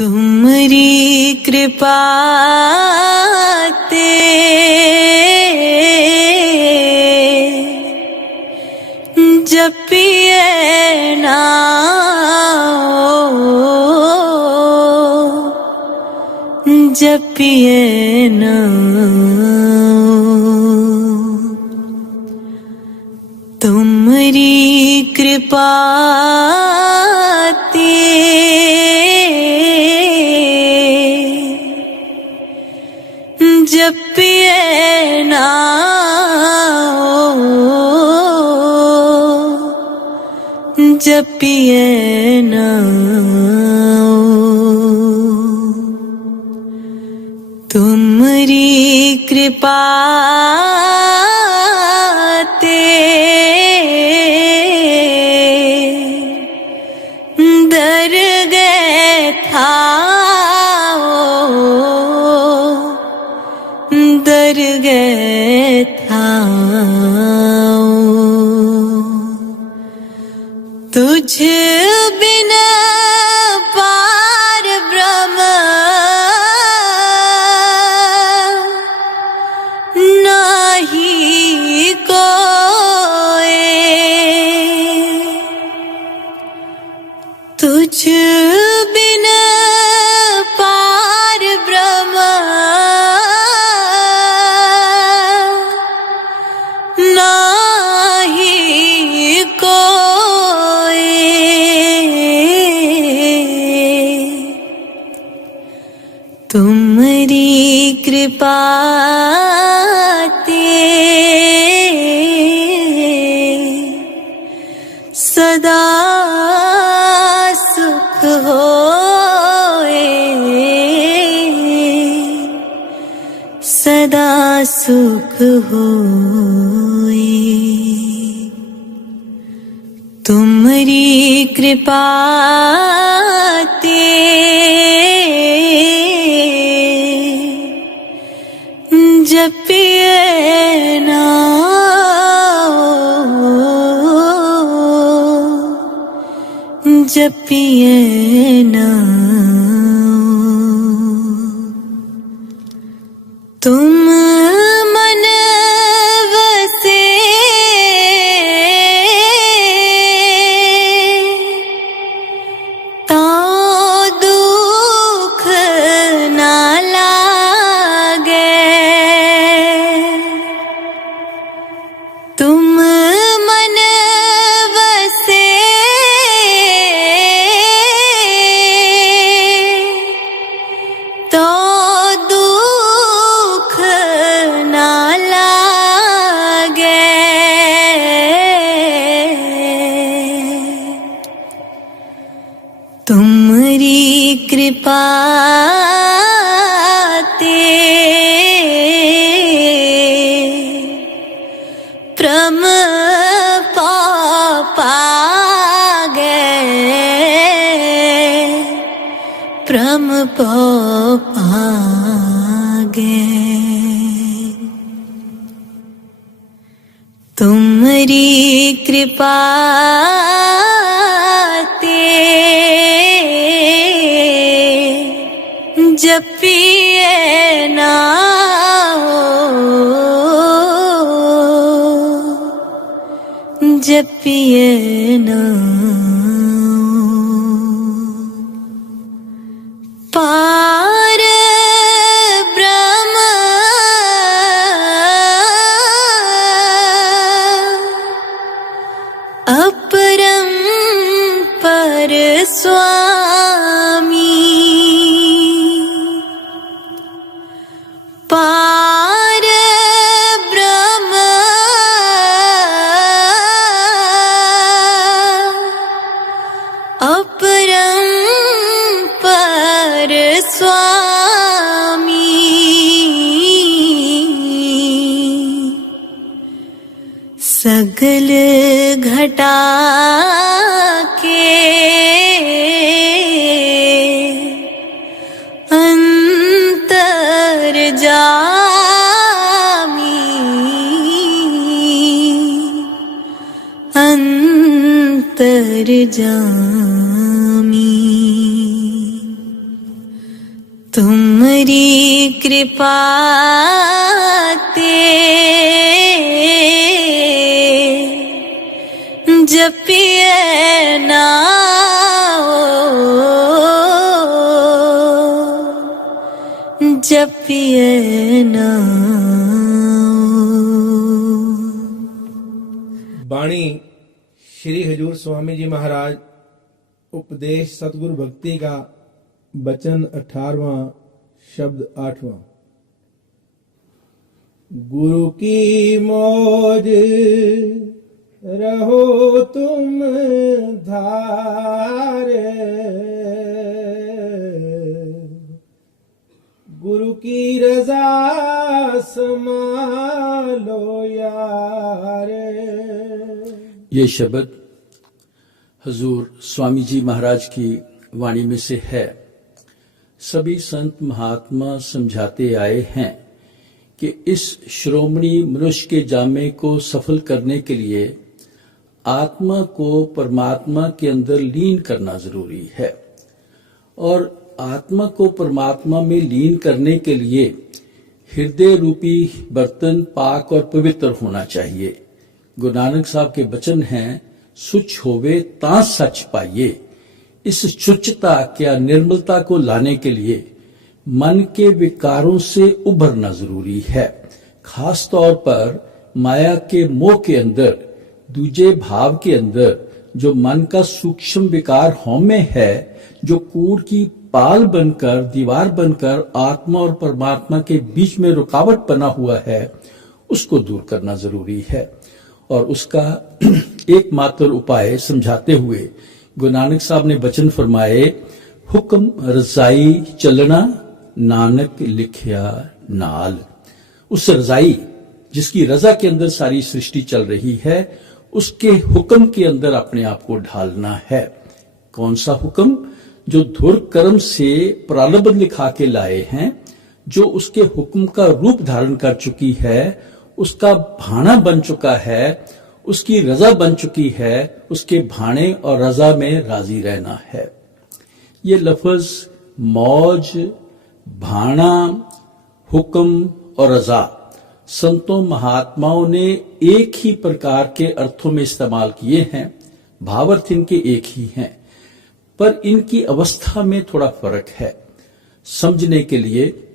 तुमरी कृपा ते जपिए नाओ जपिए नाओ तुमरी कृपा ते जपिए नाओ जपिए नाओ तुमरी कृपा ते दरगह थाओ दरगह थाओ तुझ बिना पार ब्रह्म नहीं कोई तुझ बिना पार ब्रह्म नहीं कोई तुमरी कृपा ते सदा सुख होए सदा सुख होए तुमरी कृपा ते जपिए नाओ जपिए नाओ तुम मन वसे ताओ दुख ना लागे तुम मन वसे तो दुख ना लागे तुमरी कृपा ते प्रम पागे प्रम पागे तुमरी कृपा ते जपिए नाओ जपिए नाओ पार ब्रह्म अपरम पर स्वामी पार ब्रह्म अपरम पर स्वामी सगल घटा के अंतर जामी अंतर जामी तुमरी कृपा ते जपिए नाओ, जपिए नाओ। बाणी श्री हजूर स्वामी जी महाराज उपदेश सतगुरु भक्ति का वचन 18वां शब्द 8वां। गुरु की मौज रहो तुम धारे, गुरु की रजा संभालो यारे। ये शब्द हजूर स्वामी जी महाराज की वाणी में से है। सभी संत महात्मा समझाते आए हैं कि इस श्रोमणी मनुष्य के जामे को सफल करने के लिए आत्मा को परमात्मा के अंदर लीन करना जरूरी है, और आत्मा को परमात्मा में लीन करने के लिए हृदय रूपी बर्तन पाक और पवित्र होना चाहिए। गुरु नानक साहब के वचन हैं, सुच होवे ता सच पाइये। इस शुचिता क्या निर्मलता को लाने के लिए मन के विकारों से उभरना जरूरी है। खास तौर पर माया के मोह के अंदर, दूजे भाव के अंदर जो मन का सूक्ष्म विकार हौमे है, जो कूड़ की पाल बनकर, दीवार बनकर आत्मा और परमात्मा के बीच में रुकावट बना हुआ है, उसको दूर करना जरूरी है। और उसका एकमात्र उपाय समझाते हुए गुरु नानक साहब ने वचन फरमाए, हुक्म रजाई चलना नानक लिखिया नाल। उस रजाई जिसकी रजा के अंदर सारी सृष्टि चल रही है, उसके हुक्म के अंदर अपने आप को ढालना है। कौन सा हुक्म? जो धुर कर्म से प्रारब्ध लिखा के लाए हैं, जो उसके हुक्म का रूप धारण कर चुकी है, उसका भाना बन चुका है, उसकी रजा बन चुकी है, उसके भाने और रजा में राजी रहना है। ये लफ्ज मौज, भाना, हुक्म और रजा संतों महात्माओं ने एक ही प्रकार के अर्थों में इस्तेमाल किए हैं। भावार्थ इनके एक ही हैं, पर इनकी अवस्था में थोड़ा फर्क है। समझने के लिए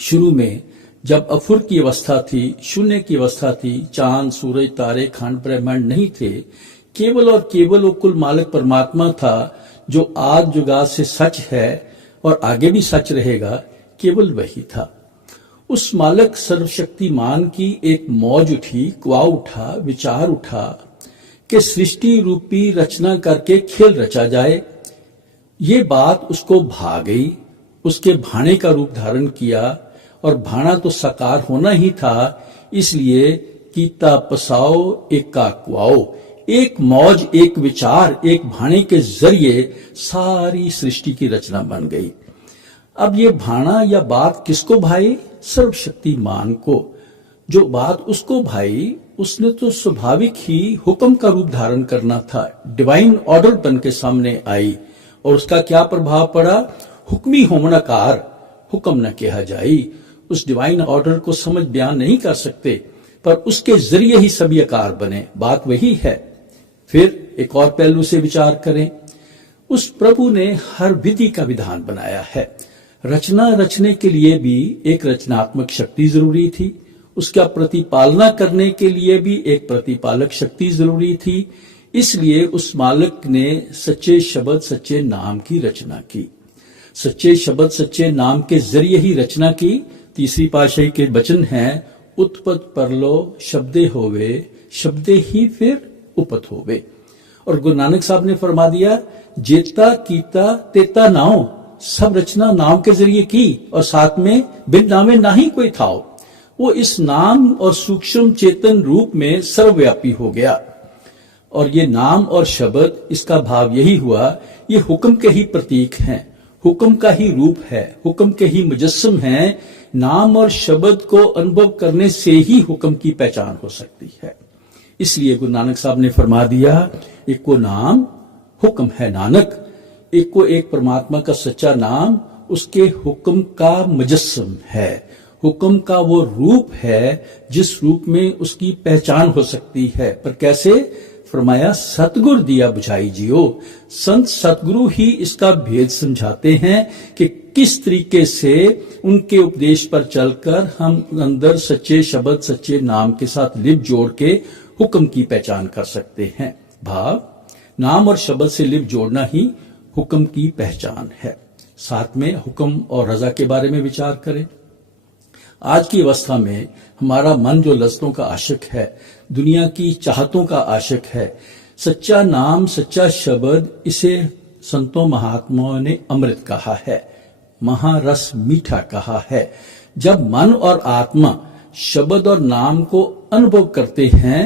शुरू में जब अफुर की अवस्था थी, शून्य की अवस्था थी, चांद सूरज तारे खंड ब्रह्मांड नहीं थे, केवल और केवल वो कुल मालिक परमात्मा था, जो आज जुगात से सच है और आगे भी सच रहेगा, केवल वही था। उस मालिक सर्वशक्तिमान की एक मौज उठी, कुआं उठा, विचार उठा कि सृष्टि रूपी रचना करके खेल रचा जाए। ये बात उसको भा गई, उसके भाने का रूप धारण किया, और भाना तो साकार होना ही था, इसलिए कीता पसाओ एका कुआओ। एक मौज, एक विचार, एक भाने के जरिए सारी सृष्टि की रचना बन गई। अब ये भाना या बात किसको भाई? सर्वशक्तिमान को। जो बात उसको भाई, उसने तो स्वाभाविक ही हुक्म का रूप धारण करना था, डिवाइन ऑर्डर बन के सामने आई, और उसका क्या प्रभाव पड़ा? हुक्मी होमनाकार, हुक्म न कहा जाई। उस डिवाइन ऑर्डर को समझ बयान नहीं कर सकते, पर उसके जरिए ही सभी आकार बने। बात वही है। फिर एक और पहलू से विचार करें, उस प्रभु ने हर विधि का विधान बनाया है। रचना रचने के लिए भी एक रचनात्मक शक्ति जरूरी थी, उसका प्रतिपालना करने के लिए भी एक प्रतिपालक शक्ति जरूरी थी। इसलिए उस मालिक ने सच्चे शब्द सच्चे नाम की रचना की। सच्चे शब्द सच्चे नाम के जरिए ही रचना की। तीसरी पातशाही के वचन हैं, उत्पत परलो शब्दे होवे, शब्दे ही फिर उपत होवे। और गुरु नानक साहब ने फरमा दिया, जेता कीता तेता नाओ। सब रचना नाम के जरिए की, और साथ में बिन नामे ना ही कोई थाओ। वो इस नाम और सूक्ष्म चेतन रूप में सर्वव्यापी हो गया। और ये नाम और शब्द, इसका भाव यही हुआ, ये हुक्म के ही प्रतीक हैं, हुक्म का ही रूप है, हुक्म के ही मुजस्सम है। नाम और शब्द को अनुभव करने से ही हुक्म की पहचान हो सकती है। इसलिए गुरु नानक साहब ने फरमा दिया, एक को नाम हुक्म है नानक, एक को एक परमात्मा का सच्चा नाम उसके हुक्म का मुजस्सम है, हुक्म का वो रूप है जिस रूप में उसकी पहचान हो सकती है। पर कैसे? फरमाया सतगुरु दिया बुझाई जियो। संत सतगुरु ही इसका भेद समझाते हैं कि किस तरीके से उनके उपदेश पर चलकर हम अंदर सच्चे शब्द सच्चे नाम के साथ लिप जोड़ के हुक्म की पहचान कर सकते हैं। भाव नाम और शब्द से लिप जोड़ना ही हुक्म की पहचान है। साथ में हुक्म और रजा के बारे में विचार करें। आज की अवस्था में हमारा मन जो लज्जतों का आशिक है, दुनिया की चाहतों का आशिक है, सच्चा नाम सच्चा शब्द इसे संतों महात्माओं ने अमृत कहा है, महारस मीठा कहा है। जब मन और आत्मा शब्द और नाम को अनुभव करते हैं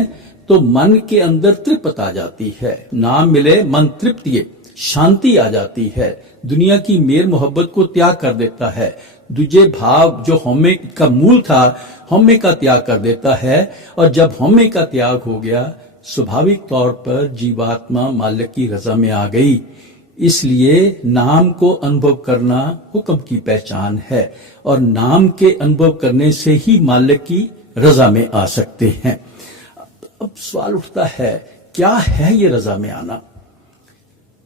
तो मन के अंदर तृप्त आ जाती है। नाम मिले मन तृप्तिये, शांति आ जाती है, दुनिया की मेर मोहब्बत को त्याग कर देता है, दूजे भाव जो हमें का मूल था हमें का त्याग कर देता है। और जब हमें का त्याग हो गया स्वाभाविक तौर पर जीवात्मा मालिक की रजा में आ गई। इसलिए नाम को अनुभव करना हुक्म की पहचान है और नाम के अनुभव करने से ही मालिक की रजा में आ सकते हैं। अब सवाल उठता है, क्या है ये रजा में आना?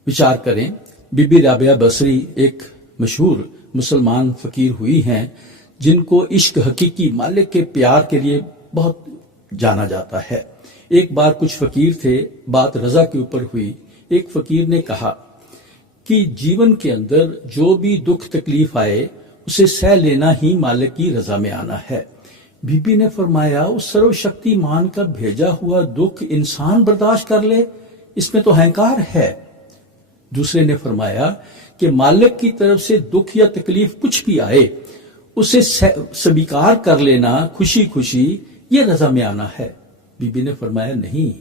विचार करें। बीबी राबिया बसरी एक मशहूर मुसलमान फकीर हुई हैं जिनको इश्क हकीकी मालिक के प्यार के लिए बहुत जाना जाता है। एक बार कुछ फकीर थे, बात रजा के ऊपर हुई। एक फकीर ने कहा कि जीवन के अंदर जो भी दुख तकलीफ आए उसे सह लेना ही मालिक की रजा में आना है। बीबी ने फरमाया, उस सर्वशक्तिमान का भेजा हुआ दुख इंसान बर्दाश्त कर ले, इसमें तो अहंकार है। दूसरे ने फरमाया कि मालिक की तरफ से दुख या तकलीफ कुछ भी आए उसे स्वीकार कर लेना खुशी खुशी, ये रजा में आना है। बीबी ने फरमाया, नहीं,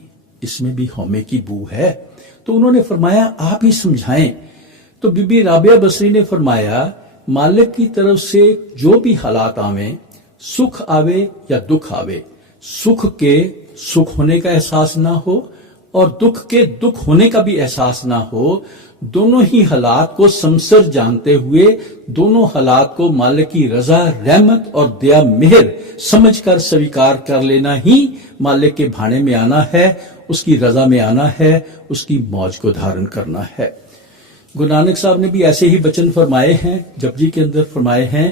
इसमें भी हौमे की बू है। तो उन्होंने फरमाया, आप ही समझाएं। तो बीबी राबिया बसरी ने फरमाया, मालिक की तरफ से जो भी हालात आवे, सुख आवे या दुख आवे, सुख के सुख होने का एहसास ना हो और दुख के दुख होने का भी एहसास ना हो, दोनों ही हालात को समसर जानते हुए दोनों हालात को मालिक की रजा रहमत और दया मेहर समझकर स्वीकार कर लेना ही मालिक के भाने में आना है, उसकी रजा में आना है, उसकी मौज को धारण करना है। गुरु नानक साहब ने भी ऐसे ही वचन फरमाए हैं, जपजी के अंदर फरमाए हैं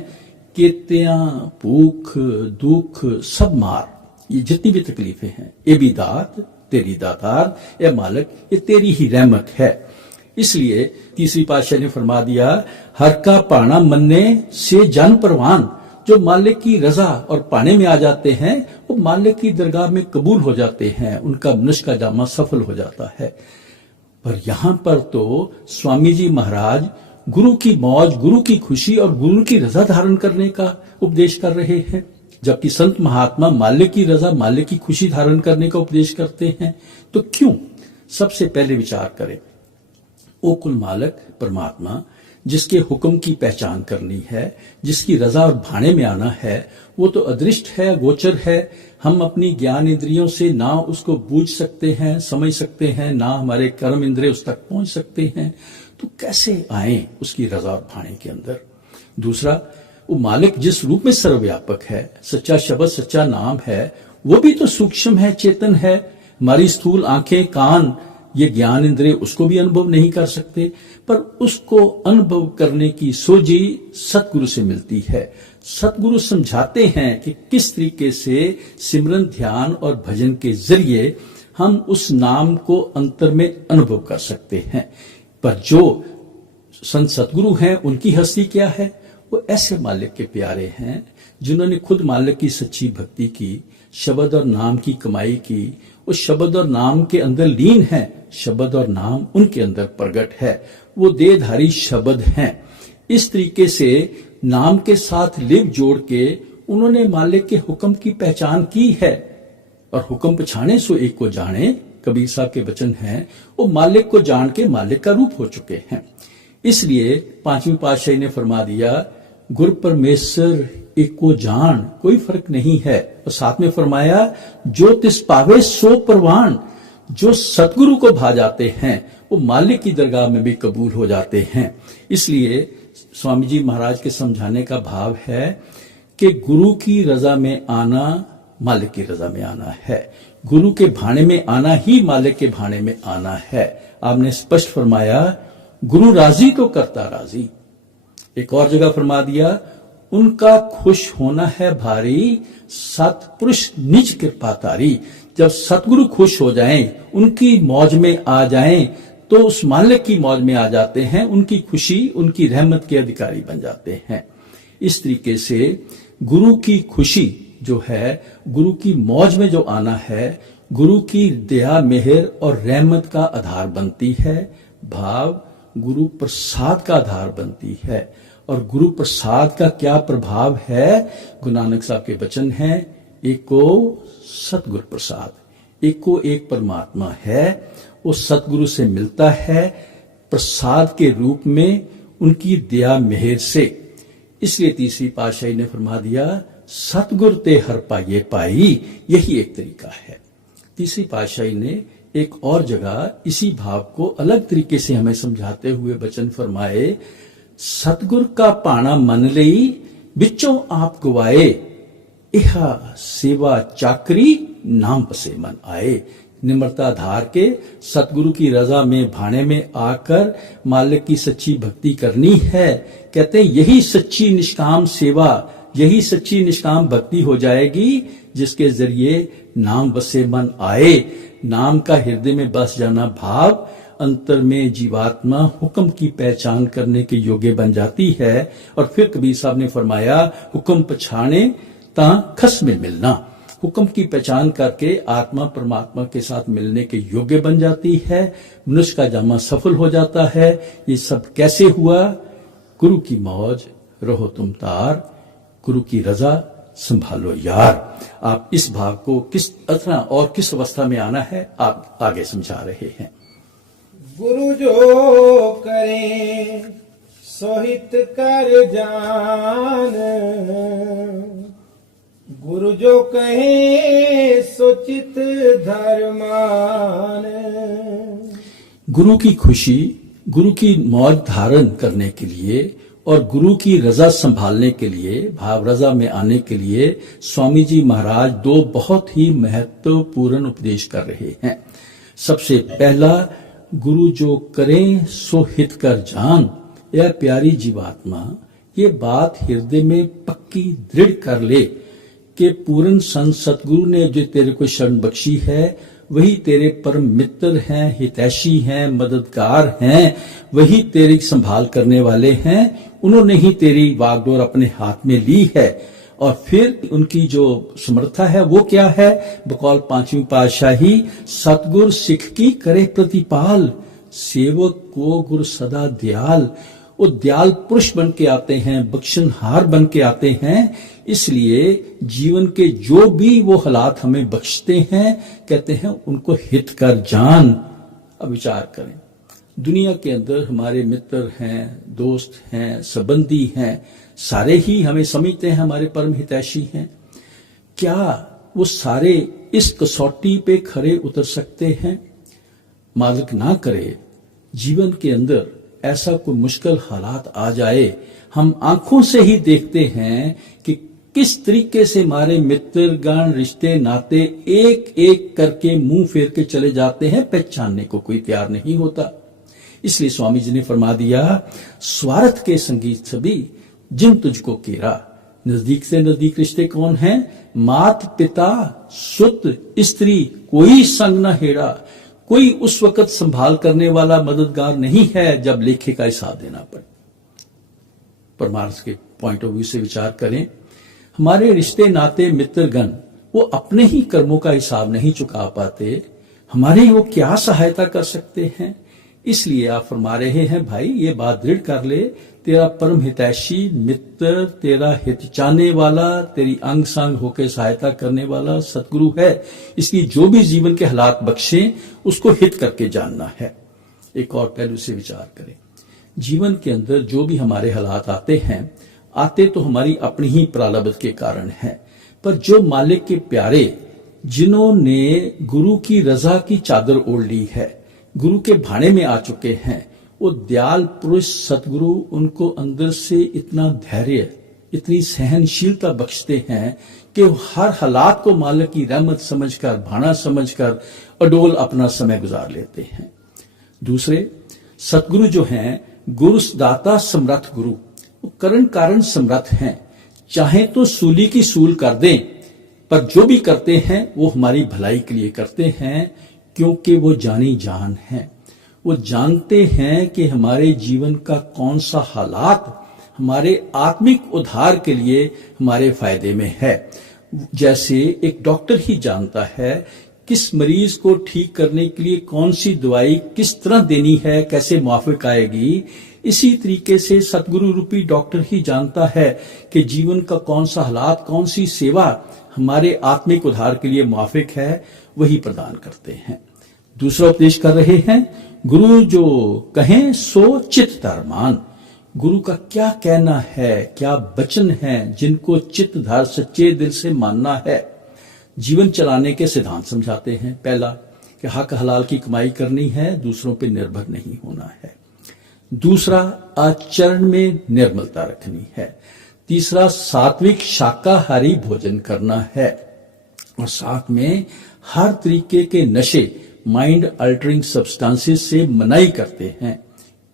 कि त्या भूख दुख सब मार, ये जितनी भी तकलीफें हैं, ये भी दात तेरी दातार, ए मालिक ये तेरी ही रहमत है। इसलिए तीसरी पातशाह ने फरमा दिया, हर का पाना मनने से जन परवान। जो मालिक की रजा और पाने में आ जाते हैं वो मालिक की दरगाह में कबूल हो जाते हैं, उनका मनुष्य का जामा सफल हो जाता है। पर यहां पर तो स्वामी जी महाराज गुरु की मौज, गुरु की खुशी और गुरु की रजा धारण करने का उपदेश कर रहे हैं, जबकि संत महात्मा मालिक की रजा मालिक की खुशी धारण करने का उपदेश करते हैं। तो क्यों? सबसे पहले विचार करें, ओ कुल मालिक परमात्मा जिसके हुक्म की पहचान करनी है, जिसकी रजा और भाने में आना है, वो तो अदृष्ट है, गोचर है। हम अपनी ज्ञान इंद्रियों से ना उसको बूझ सकते हैं, समझ सकते हैं, ना हमारे कर्म इंद्रिय उस तक पहुंच सकते हैं। तो कैसे आए उसकी रजा और भाने के अंदर? दूसरा, वो मालिक जिस रूप में सर्वव्यापक है, सच्चा शब्द सच्चा नाम है, वो भी तो सूक्ष्म है, चेतन है। हमारी स्थूल आंखें कान ये ज्ञान इंद्रिय उसको भी अनुभव नहीं कर सकते, पर उसको अनुभव करने की सोझी सतगुरु से मिलती है। सतगुरु समझाते हैं कि किस तरीके से सिमरन ध्यान और भजन के जरिए हम उस नाम को अंतर में अनुभव कर सकते हैं। पर जो संत सतगुरु हैं उनकी हस्ती क्या है? वो ऐसे मालिक के प्यारे हैं जिन्होंने खुद मालिक की सच्ची भक्ति की, शब्द और नाम की कमाई की, उस शब्द और नाम के अंदर लीन है, शब्द और नाम उनके अंदर प्रगट है, वो देहधारी शब्द हैं। इस तरीके से नाम के साथ लिप जोड़ के उन्होंने मालिक के हुक्म की पहचान की है। और हुक्म पछाने सो एक को जाने, कबीर साहब के वचन हैं, वो मालिक को जान के मालिक का रूप हो चुके हैं। इसलिए पांचवी पातशाही ने फरमा दिया, गुरु परमेश्वर एक को जान, कोई फर्क नहीं है। और साथ में फरमाया, जो तिस पावे सो परवान। जो सतगुरु को भा जाते हैं वो मालिक की दरगाह में भी कबूल हो जाते हैं। इसलिए स्वामी जी महाराज के समझाने का भाव है कि गुरु की रजा में आना मालिक की रजा में आना है। गुरु के भाने में आना ही मालिक के भाने में आना है। आपने स्पष्ट फरमाया गुरु राजी तो करता राजी। एक और जगह फरमा दिया उनका खुश होना है भारी, सतपुरुष निज कृपा तारी। जब सतगुरु खुश हो जाएं, उनकी मौज में आ जाएं, तो उस मालिक की मौज में आ जाते हैं, उनकी खुशी, उनकी रहमत के अधिकारी बन जाते हैं। इस तरीके से गुरु की खुशी जो है, गुरु की मौज में जो आना है, गुरु की दया मेहर और रहमत का आधार बनती है। भाव गुरु प्रसाद का आधार बनती है। और गुरु प्रसाद का क्या प्रभाव है? गुरु नानक साहब के वचन हैं, एको सतगुरु प्रसाद, एको एक परमात्मा है। वो सतगुरु से मिलता है प्रसाद के रूप में, उनकी दया मेहर से। इसलिए तीसरी पातशाही ने फरमा दिया सतगुर ते हर पाइये पाई। यही एक तरीका है। तीसरी पातशाही ने एक और जगह इसी भाव को अलग तरीके से हमें समझाते हुए वचन फरमाए, सतगुर का पाना मन लई बिचों आप गवाए, इहा सेवा चाकरी नाम पसे मन आए। निम्रता धार के सतगुरु की रजा में भाने में आकर मालिक की सच्ची भक्ति करनी है। कहते हैं यही सच्ची निष्काम सेवा, यही सच्ची निष्काम भक्ति हो जाएगी जिसके जरिए नाम बसे मन आए। नाम का हृदय में बस जाना भाव अंतर में जीवात्मा हुक्म की पहचान करने के योग्य बन जाती है। और फिर कबीर साहब ने फरमाया हुक्म पछाने ता खस में मिलना। हुक्म की पहचान करके आत्मा परमात्मा के साथ मिलने के योग्य बन जाती है। मनुष्य का जामा सफल हो जाता है। ये सब कैसे हुआ? गुरु की मौज रहो तुम तार, गुरु की रजा संभालो यार। आप इस भाव को किस तरह और किस अवस्था में आना है आप आगे समझा रहे हैं। गुरु जो करे सोहित कर जान, गुरु जो कहे सोचित धर्मान। गुरु की खुशी, गुरु की मौज धारण करने के लिए और गुरु की रजा संभालने के लिए, भाव रजा में आने के लिए स्वामी जी महाराज दो बहुत ही महत्वपूर्ण उपदेश कर रहे हैं। सबसे पहला, गुरु जो करें सो हित कर जान। यह प्यारी जीवात्मा ये बात हृदय में पक्की दृढ़ कर ले कि पूर्ण संत सतगुरु ने जो तेरे को शरण बख्शी है वही तेरे परम मित्र हैं, हितैषी हैं, मददगार हैं, वही तेरी संभाल करने वाले हैं। उन्होंने ही तेरी वागडोर अपने हाथ में ली है। और फिर उनकी जो समर्था है वो क्या है? बकौल पांचवी पातशाही, सतगुर सिख की करे प्रतिपाल, सेवक को गुरु सदा दयाल। वो दयाल पुरुष बन के आते हैं, बख्शनहार बन के आते हैं। इसलिए जीवन के जो भी वो हालात हमें बख्शते हैं, कहते हैं उनको हित कर जान। अब विचार करें, दुनिया के अंदर हमारे मित्र हैं, दोस्त हैं, संबंधी हैं, सारे ही हमें समझते हैं हमारे परम हितैषी हैं। क्या वो सारे इस कसौटी पे खरे उतर सकते हैं? मालिक ना करे जीवन के अंदर ऐसा कोई मुश्किल हालात आ जाए, हम आंखों से ही देखते हैं कि किस तरीके से हमारे मित्र गण रिश्ते नाते एक एक करके मुंह फेर के चले जाते हैं, पहचानने को कोई तैयार नहीं होता। इसलिए स्वामी जी ने फरमा दिया, स्वार्थ के संगीत सभी जिन तुझको केरा। नजदीक से नजदीक रिश्ते कौन हैं? मात पिता सुत स्त्री, कोई संग न हेड़ा। कोई उस वक्त संभाल करने वाला मददगार नहीं है जब लेखे का हिसाब देना पड़े। परमार्थ के पॉइंट ऑफ व्यू से विचार करें, हमारे रिश्ते नाते मित्रगण वो अपने ही कर्मों का हिसाब नहीं चुका पाते, हमारे वो क्या सहायता कर सकते हैं? इसलिए आप फरमा रहे हैं भाई ये बात दृढ़ कर ले, तेरा परम हितैषी मित्र, तेरा हित चाहने वाला, तेरी अंग संग होकर सहायता करने वाला सतगुरु है। इसलिए जो भी जीवन के हालात बख्शे उसको हित करके जानना है। एक और पहलू से विचार करें, जीवन के अंदर जो भी हमारे हालात आते हैं, आते तो हमारी अपनी ही प्रारब्ध के कारण है, पर जो मालिक के प्यारे जिन्होंने गुरु की रजा की चादर ओढ़ ली है, गुरु के भाने में आ चुके हैं, वो दयाल पुरुष सतगुरु उनको अंदर से इतना धैर्य, इतनी सहनशीलता बख्शते हैं कि वो हर हालात को मालिक की रहमत समझकर, भाना समझकर अडोल अपना समय गुजार लेते हैं। दूसरे सतगुरु जो हैं, गुरु दाता समर्थ गुरु, वो करण कारण समर्थ हैं। चाहे तो सूली की सूल कर दें, पर जो भी करते हैं वो हमारी भलाई के लिए करते हैं, क्योंकि वो जानी जान है। वो जानते हैं कि हमारे जीवन का कौन सा हालात हमारे आत्मिक उद्धार के लिए हमारे फायदे में है। जैसे एक डॉक्टर ही जानता है किस मरीज को ठीक करने के लिए कौन सी दवाई किस तरह देनी है, कैसे मुआफिक आएगी, इसी तरीके से सतगुरु रूपी डॉक्टर ही जानता है कि जीवन का कौन सा हालात, कौन सी सेवा हमारे आत्मिक उद्धार के लिए मुआफिक है, वही प्रदान करते हैं। दूसरा उपदेश कर रहे हैं, गुरु जो कहें सो चित्त धर्मान। गुरु का क्या कहना है, क्या वचन है जिनको चित्त धर सच्चे दिल से मानना है। जीवन चलाने के सिद्धांत समझाते हैं। पहला कि हक हलाल की कमाई करनी है, दूसरों पर निर्भर नहीं होना है। दूसरा, आचरण में निर्मलता रखनी है। तीसरा, सात्विक शाकाहारी भोजन करना है। और साथ में हर तरीके के नशे, माइंड अल्टरिंग सब्सटेंसेस से मनाही करते हैं।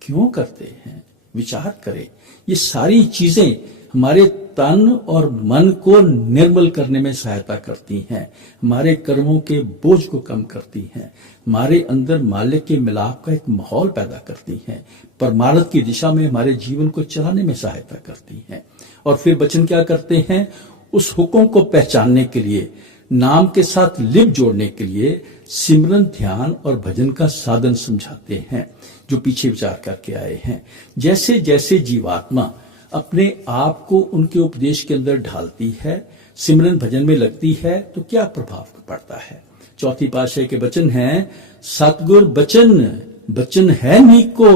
क्यों करते हैं, विचार करें। ये सारी चीजें हमारे तन और मन को निर्मल करने में सहायता करती हैं, हमारे कर्मों के बोझ को कम करती हैं, हमारे अंदर मालिक के मिलाप का एक माहौल पैदा करती हैं, परमार्थ की दिशा में हमारे जीवन को चलाने में सहायता करती हैं। और फिर वचन क्या करते हैं, उस हुक्म को पहचानने के लिए, नाम के साथ लिप जोड़ने के लिए सिमरन, ध्यान और भजन का साधन समझाते हैं, जो पीछे विचार करके आए हैं। जैसे जैसे जीवात्मा अपने आप को उनके उपदेश के अंदर ढालती है, सिमरन भजन में लगती है, तो क्या प्रभाव पड़ता है। चौथी पातशाही के वचन हैं, सतगुर बचन है नीक को,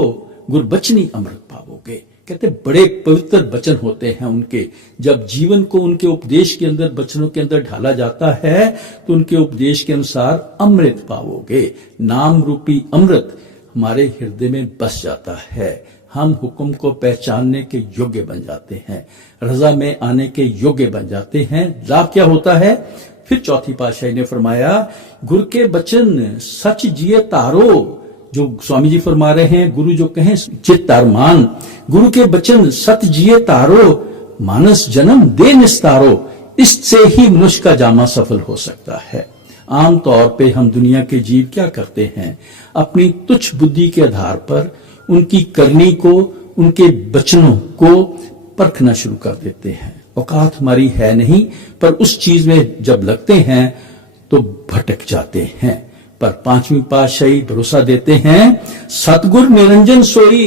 गुर बचनी अमृत पावोगे। कहते बड़े पवित्र वचन होते हैं उनके। जब जीवन को उनके उपदेश के अंदर, वचनों के अंदर ढाला जाता है, तो उनके उपदेश के अनुसार अमृत पावोगे। नाम रूपी अमृत हमारे हृदय में बस जाता है। हम हुक्म को पहचानने के योग्य बन जाते हैं, रजा में आने के योग्य बन जाते हैं। लाभ क्या होता है, फिर चौथी पातशाही ने फरमाया, गुर के बचन सच जिए तारो। जो स्वामी जी फरमा रहे हैं, गुरु जो कहें चित्त अरमान, गुरु के बचन सत जिए तारो, मानस जन्म दे निस्तारो। इससे ही मनुष्य का जामा सफल हो सकता है। आमतौर पे हम दुनिया के जीव क्या करते हैं, अपनी तुच्छ बुद्धि के आधार पर उनकी करनी को, उनके वचनों को परखना शुरू कर देते हैं। औकात हमारी है नहीं, पर उस चीज में जब लगते हैं तो भटक जाते हैं। पर पांचवी पातशाही भरोसा देते हैं, सतगुर निरंजन सोई,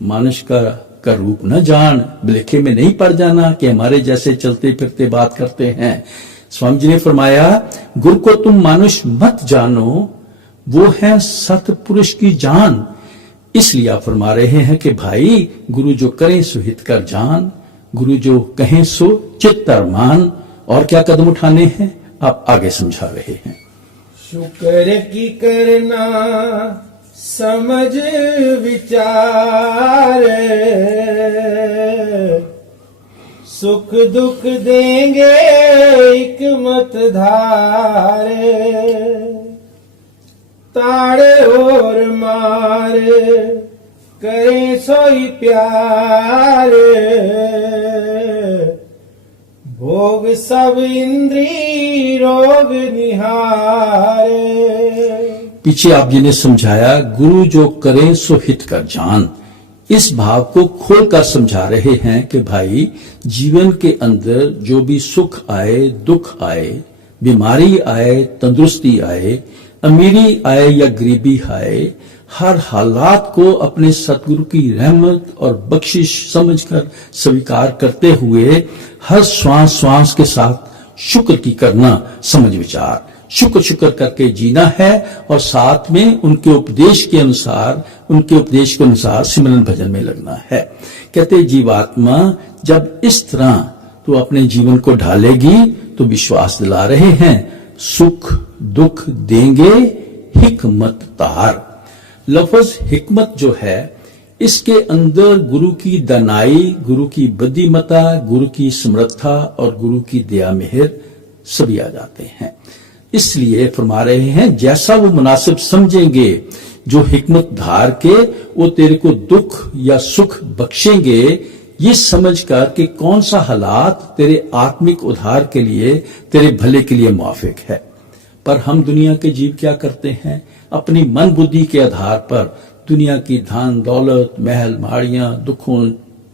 मानुष का रूप न जान, लेखे में नहीं पड़ जाना कि हमारे जैसे चलते फिरते बात करते हैं। स्वामी जी ने फरमाया, गुरु को तुम मानुष मत जानो, वो है सतपुरुष की जान। इसलिए आप फरमा रहे हैं कि भाई, गुरु जो करें सो हित कर जान, गुरु जो कहें सो चित्त अरमान। और क्या कदम उठाने हैं, आप आगे समझा रहे हैं। शुक्र की करना समझ विचार, सुख दुख देंगे हिकमत धार, ताड़े और मार करें सोई प्यार, भोग सब इंद्री रोग निहार। पीछे आप जी ने समझाया, गुरु जो करें सो हित कर जान। इस भाव को खोलकर समझा रहे हैं कि भाई, जीवन के अंदर जो भी सुख आए, दुख आए, बीमारी आए, तंदुरुस्ती आए, अमीरी आए या गरीबी आए, हर हालात को अपने सतगुरु की रहमत और बख्शिश समझकर स्वीकार करते हुए हर श्वास श्वास के साथ शुक्र की करना, समझ विचार, शुक्र करके जीना है। और साथ में उनके उपदेश के अनुसार सिमरन भजन में लगना है। कहते जीवात्मा जब इस तरह तो अपने जीवन को ढालेगी, तो विश्वास दिला रहे हैं, सुख दुख देंगे हिकमत तार। लफ्ज हिकमत जो है, इसके अंदर गुरु की दानाई, गुरु की बुद्धिमता, गुरु की समर्था और गुरु की दया मेहर सभी आ जाते हैं। इसलिए फरमा रहे हैं जैसा वो मुनासिब समझेंगे, जो हिकमत धार के वो तेरे को दुख या सुख बख्शेंगे, ये समझकर कि कौन सा हालात तेरे आत्मिक उद्धार के लिए, तेरे भले के लिए मुआफिक है। पर हम दुनिया के जीव क्या करते हैं, अपनी मन बुद्धि के आधार पर दुनिया की धन दौलत, महल माड़ियां, दुखों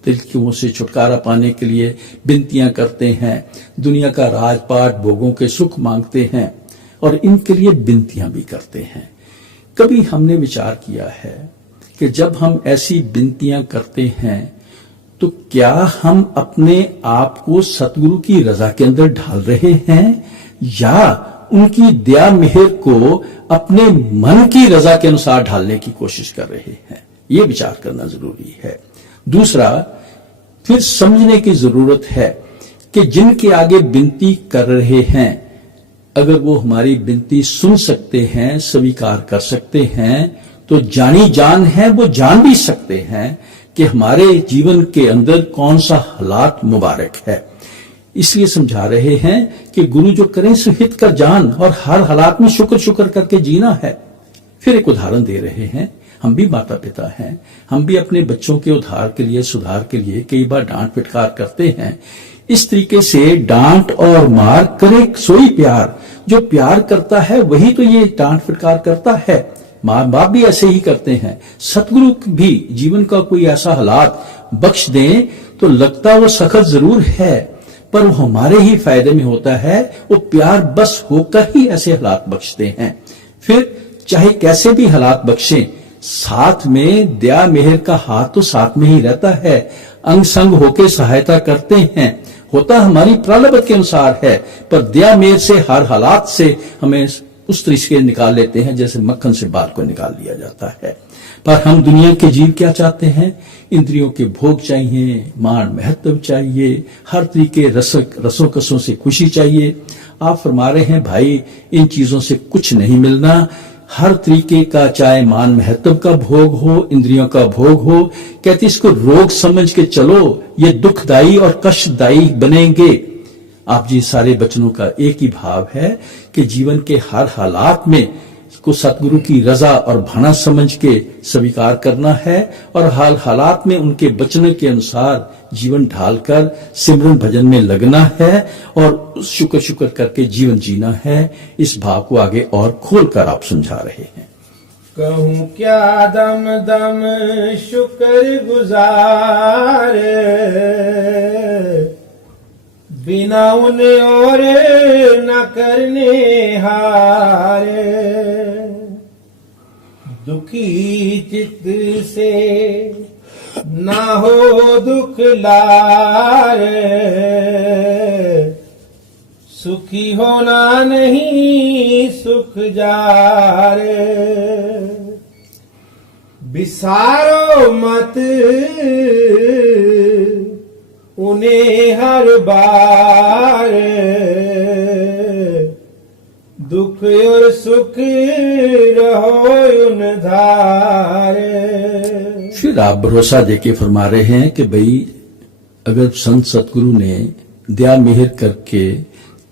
तिलकियों से छुटकारा पाने के लिए विनतियां करते हैं, दुनिया का राजपाट भोगों के सुख मांगते हैं और इनके लिए विनतियां भी करते हैं। कभी हमने विचार किया है कि जब हम ऐसी विनतियां करते हैं तो क्या हम अपने आप को सतगुरु की रजा के अंदर ढाल रहे हैं या उनकी दया मेहर को अपने मन की रजा के अनुसार ढालने की कोशिश कर रहे हैं? ये विचार करना जरूरी है। दूसरा, फिर समझने की जरूरत है कि जिनके आगे विनती कर रहे हैं, अगर वो हमारी विनती सुन सकते हैं, स्वीकार कर सकते हैं, तो जानी जान है, वो जान भी सकते हैं कि हमारे जीवन के अंदर कौन सा हालात मुबारक है। इसलिए समझा रहे हैं कि गुरु जो करें सो हित कर जान और हर हालात में शुक्र शुक्र करके जीना है। फिर एक उदाहरण दे रहे हैं, हम भी माता पिता हैं, हम भी अपने बच्चों के उद्धार के लिए, सुधार के लिए कई बार डांट फटकार करते हैं। इस तरीके से डांट और मार करे सोई प्यार, जो प्यार करता है वही तो ये डांट फटकार करता है। माँ बाप भी ऐसे ही करते हैं। सतगुरु भी जीवन का कोई ऐसा हालात बख्श दें तो लगता वो सख्त जरूर है, पर वो हमारे ही फायदे में होता है। वो प्यार बस होकर ही ऐसे हालात बख्शते हैं। फिर चाहे कैसे भी हालात बख्शें, साथ में दया मेहर का हाथ तो साथ में ही रहता है। अंग संग होके सहायता करते हैं, होता हमारी प्रारब्ध के अनुसार है, पर दया मेहर से हर हालात से हमें उस तरीके निकाल लेते हैं जैसे मक्खन से बाल को निकाल लिया जाता है। पर हम दुनिया के जीव क्या चाहते हैं? इंद्रियों के भोग चाहिए, मान महत्व चाहिए, हर तरीके रसों कसों से खुशी चाहिए। आप फरमा रहे हैं भाई इन चीजों से कुछ नहीं मिलना। हर तरीके का चाहे मान महत्व का भोग हो, इंद्रियों का भोग हो, कहते इसको रोग समझ के चलो, ये दुखदाई और कष्टदायी बनेंगे। आप जी सारे बचनों का एक ही भाव है कि जीवन के हर हालात में को सतगुरु की रजा और भाना समझ के स्वीकार करना है और हाल हालात में उनके बचने के अनुसार जीवन ढालकर सिमरन भजन में लगना है और शुक्र शुक्र करके जीवन जीना है। इस भाव को आगे और खोलकर आप समझा रहे हैं। कहूँ क्या दम दम शुक्र गुजार, बिना उन और न करने हारे। दुखी चित्त से ना हो दुख लारे, सुखी होना नहीं सुख जारे। बिसारो मत उन्हें हर बार, दुख और सुख रहो उन धारे। फिर आप भरोसा देके फरमा रहे हैं कि भाई अगर संत सतगुरु ने दया मेहर करके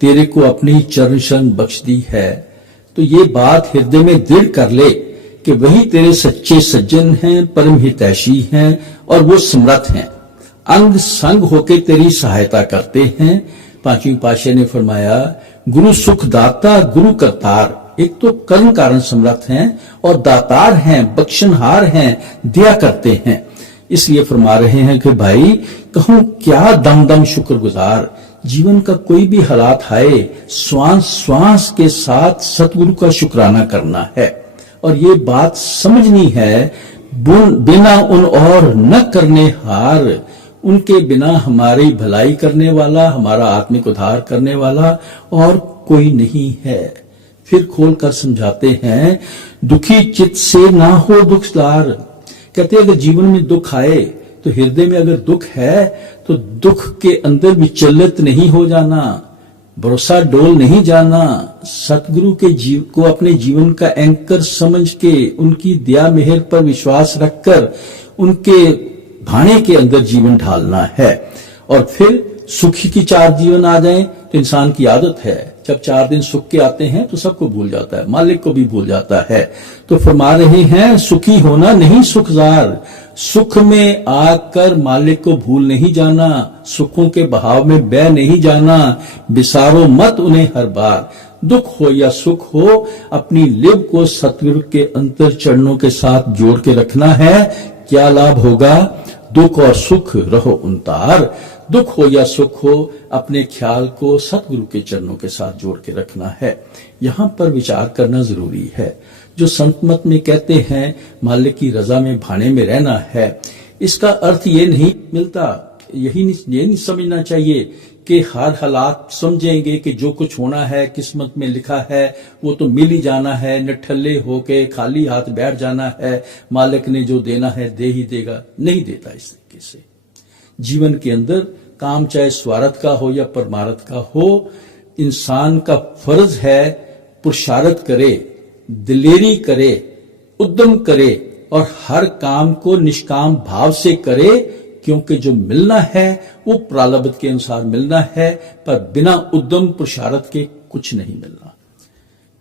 तेरे को अपनी चरण शरण बख्श दी है तो ये बात हृदय में दृढ़ कर ले कि वही तेरे सच्चे सज्जन हैं, परम हितैषी हैं और वो समर्थ हैं, अंग संग होके तेरी सहायता करते हैं। पांचवी पातशाह ने फरमाया गुरु सुख दाता गुरु करतार, एक तो कर्म कारण समर्थ हैं और दातार हैं, बख्शनहार हैं, दया करते हैं। इसलिए फरमा रहे हैं कि भाई कहूं क्या दम दम शुक्रगुजार, जीवन का कोई भी हालात आए श्वास श्वास के साथ सतगुरु का शुक्राना करना है और ये बात समझनी है बिना उन और न करने हार, उनके बिना हमारी भलाई करने वाला, हमारा आत्मिक उद्धार करने वाला और कोई नहीं है। फिर खोलकर समझाते हैं दुखी चित्त से ना हो दुखदार, कहते अगर जीवन में दुख आए तो हृदय में अगर दुख है तो दुख के अंदर विचलित नहीं हो जाना, भरोसा डोल नहीं जाना, सतगुरु के जीव को अपने जीवन का एंकर समझ के उनकी दया मेहर पर विश्वास रखकर उनके भाने के अंदर जीवन ढालना है। और फिर सुखी की 4 जीवन आ जाएं तो इंसान की आदत है, जब 4 दिन सुख के आते हैं तो सबको भूल जाता है, मालिक को भी भूल जाता है। तो फरमा रहे हैं सुखी होना नहीं सुखजार, सुख में आकर मालिक को भूल नहीं जाना, सुखों के बहाव में बह नहीं जाना, बिसारो मत उन्हें हर बार। दुख हो या सुख हो, अपनी लिव को सतगुरु के अंतर चरणों के साथ जोड़ के रखना है। क्या लाभ होगा? दुख और सुख रहो उनतार। दुख हो या सुख हो, अपने ख्याल को सतगुरु के चरणों के साथ जोड़ के रखना है। यहां पर विचार करना जरूरी है। जो संत मत में कहते हैं मालिक की रजा में भाने में रहना है, इसका अर्थ ये नहीं मिलता, ये नहीं समझना चाहिए कि हर हालात समझेंगे कि जो कुछ होना है किस्मत में लिखा है वो तो मिल ही जाना है, निठल्ले होके खाली हाथ बैठ जाना है, मालिक ने जो देना है दे ही देगा। नहीं देता इस तरीके से। जीवन के अंदर काम चाहे स्वार्थ का हो या परमार्थ का हो, इंसान का फर्ज है पुरुषार्थ करे, दिलेरी करे, उद्यम करे और हर काम को निष्काम भाव से करे, क्योंकि जो मिलना है वो प्रारब्ध के अनुसार मिलना है, पर बिना उद्यम पुरुषार्थ के कुछ नहीं मिलना।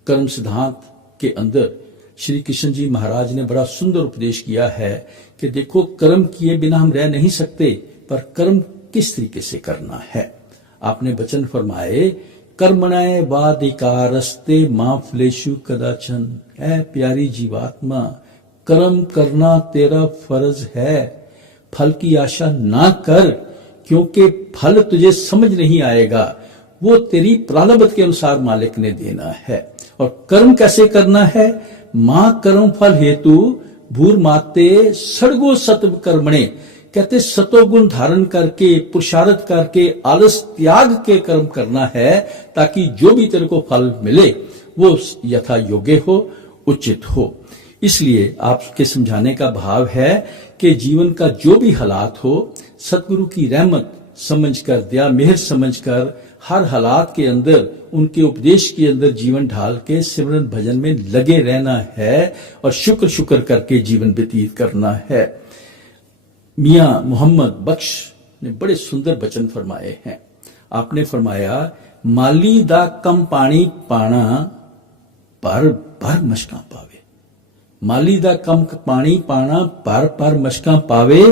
कर्म सिद्धांत के अंदर श्री कृष्ण जी महाराज ने बड़ा सुंदर उपदेश किया है कि देखो, कर्म किए बिना हम रह नहीं सकते, पर कर्म किस तरीके से करना है। आपने वचन फरमाए, कर्मणाय वाधिकारस्ते मां फलेषु कदाचन। ऐ प्यारी जीवात्मा, कर्म करना तेरा फर्ज है, फल की आशा ना कर, क्योंकि फल तुझे समझ नहीं आएगा, वो तेरी प्रारब्ध के अनुसार मालिक ने देना है। और कर्म कैसे करना है? मां कर्म फल हेतु भूर माते सड़गो सत्व कर्मणे। कहते सतोगुण धारण करके पुरुषार्थ करके आलस त्याग के कर्म करना है, ताकि जो भी तेरे को फल मिले वो यथा योग्य हो, उचित हो। इसलिए आपके समझाने का भाव है कि जीवन का जो भी हालात हो, सतगुरु की रहमत समझकर, दया मेहर समझकर हर हालात के अंदर उनके उपदेश के अंदर जीवन ढाल के सिमरन भजन में लगे रहना है और शुक्र करके जीवन व्यतीत करना है। मियां मोहम्मद बख्श ने बड़े सुंदर वचन फरमाए हैं। आपने फरमाया, माली दा कम पानी पाना पर भर मशका पावे। माली दा कम पानी पाना पर मशका पावे,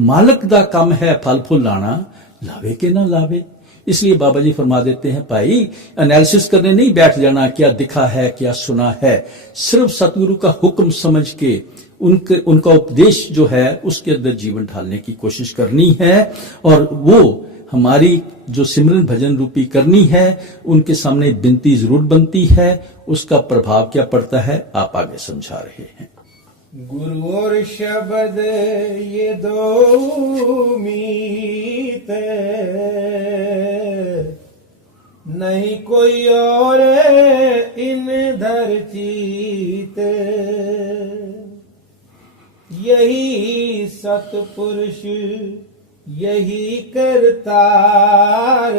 मालक दा कम है फल फूल लाना, लावे के ना लावे। इसलिए बाबा जी फरमा देते हैं, भाई एनालिसिस करने नहीं बैठ जाना क्या दिखा है क्या सुना है, सिर्फ सतगुरु का हुक्म समझ के उनका उपदेश जो है उसके अंदर जीवन ढालने की कोशिश करनी है। और वो हमारी जो सिमरन भजन रूपी करनी है, उनके सामने बिनती जरूर बनती है। उसका प्रभाव क्या पड़ता है आप आगे समझा रहे हैं। गुरु और शब्द ये दो मीत, नहीं कोई और इन धरतीत। यही सतपुरुष यही करतार,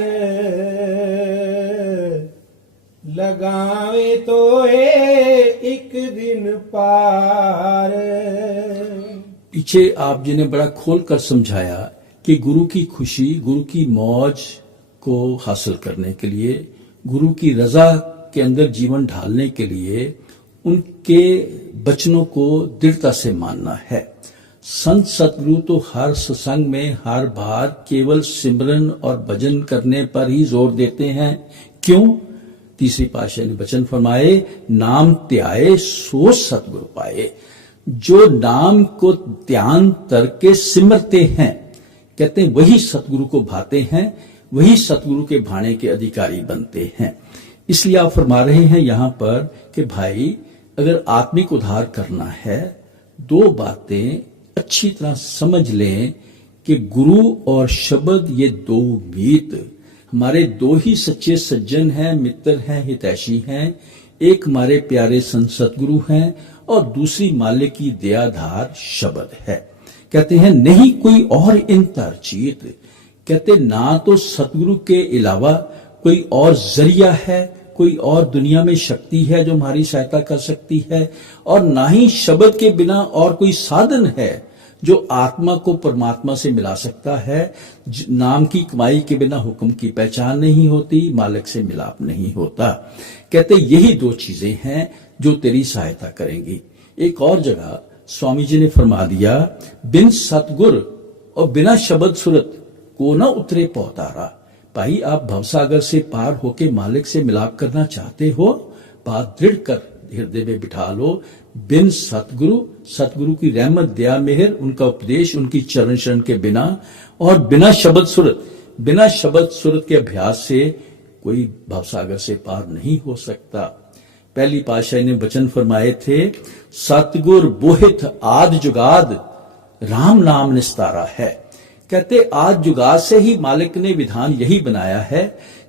लगावे तो है एक दिन पार। पीछे आप जी ने बड़ा खोल कर समझाया कि गुरु की खुशी, गुरु की मौज को हासिल करने के लिए, गुरु की रजा के अंदर जीवन ढालने के लिए उनके वचनों को दृढ़ता से मानना है। संत सतगुरु तो हर सत्संग में हर बार केवल सिमरन और भजन करने पर ही जोर देते हैं। क्यों? तीसरी पातशाही ने वचन फरमाए, नाम त्याए सो सतगुरु पाए। जो नाम को ध्यान करके सिमरते हैं, कहते हैं वही सतगुरु को भाते हैं, वही सतगुरु के भाने के अधिकारी बनते हैं। इसलिए आप फरमा रहे हैं यहां पर कि भाई अगर आत्मिक उद्धार करना है, दो बातें अच्छी तरह समझ लें कि गुरु और शब्द ये दो मीत, हमारे दो ही सच्चे सज्जन हैं, मित्र हैं, हितैषी हैं। एक हमारे प्यारे संत सतगुरु हैं और दूसरी मालिक की दयाधार शब्द है। कहते हैं नहीं कोई और इन तरजीत। कहते ना तो सतगुरु के अलावा कोई और जरिया है, कोई और दुनिया में शक्ति है जो हमारी सहायता कर सकती है, और ना ही शब्द के बिना और कोई साधन है जो आत्मा को परमात्मा से मिला सकता है। नाम की कमाई के बिना हुक्म की पहचान नहीं होती, मालिक से मिलाप नहीं होता। कहते यही दो चीजें हैं जो तेरी सहायता करेंगी। एक और जगह स्वामी जी ने फरमा दिया, बिन सतगुर और बिना शब्द सूरत को न उतरे पौतारा। भाई, आप भवसागर से पार होके मालिक से मिलाप करना चाहते हो, बात दृढ़ कर हृदय में बिठा लो। बिन सतगुरु, सतगुरु की रहमत, दया, मेहर, उनका उपदेश, उनकी चरण शरण के बिना, और बिना शब्द सूरत, बिना शब्द सूरत के अभ्यास से कोई भवसागर से पार नहीं हो सकता। पहली पातशाही ने वचन फरमाए थे, सतगुर बोहित आद जुगाद राम नाम निस्तारा है। कहते आज जुगाद से ही मालिक ने विधान यही बनाया है